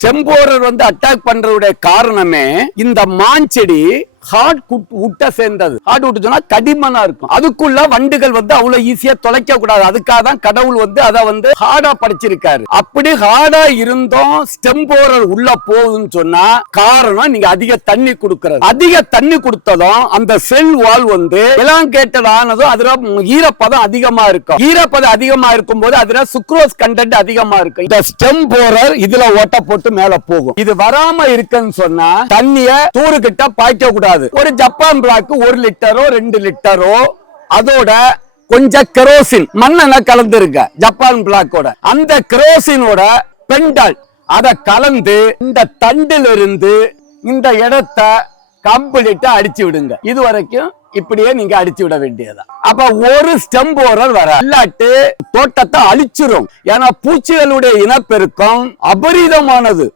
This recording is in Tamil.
செம்போரர் வந்து அட்டாக் பண்றதுடைய காரணமே இந்த மாஞ்செடி ஹார்ட் உட்ட சேர்ந்தது. ஹார்ட் உட்டு சொன்னா கடிமனா இருக்கும். அதுக்குள்ள வண்டுகள் வந்து அவ்வளவு ஈஸியா தொலைக்க கூடாது. அதுக்காக தான் கடவுள் வந்து அதை வந்து ஹார்டா படிச்சிருக்காரு. அப்படி ஹார்டா இருந்தும். ஸ்டெம்போரர் உள்ள போகுதுன்னு சொன்னா காரணம் நீங்க அதிக தண்ணி கொடுக்கறது. அதிக தண்ணி கொடுத்ததும் அந்த செல் வால் வந்து எலாங்கேட்டட் ஆனதும் அதுல ஈரப்பதம் அதிகமா இருக்கும். ஈரப்பதம் அதிகமா இருக்கும் போது அதுல சுக்ரோஸ் கண்டென்ட் அதிகமா இருக்கும். இந்த ஸ்டெம் போரர் இதுல ஓட்ட போட்டு மேல போகும். இது வராம இருக்குன்னு சொன்னா தண்ணிய தூரு கிட்ட பாய்க்க கூடாது ஒரு ஜப்பான் பிளாக் ஒரு லிட்டரோ ரெண்டு லிட்டரோ அதோட கொஞ்சம் கெரோசின் மண்ணெண்ணெய் கலந்துருங்க ஜப்பான் பிளாக்கோட அந்த கெரோசினோட பெண்டால் அத கலந்து இந்த தண்டில் இருந்து இந்த இடத்த கம்ப்ளீட்டா அடிச்சு விடுங்க. இது வரைக்கும் இப்படியே நீங்க அடிச்சு விட வேண்டியதா அப்ப ஒரு ஸ்டெம் போரல் வர இல்லாட்டு தோட்டத்தை அழிச்சிரும். ஏன்னா பூச்சிகளுடைய இனப்பெருக்கம் அபரிதமானது.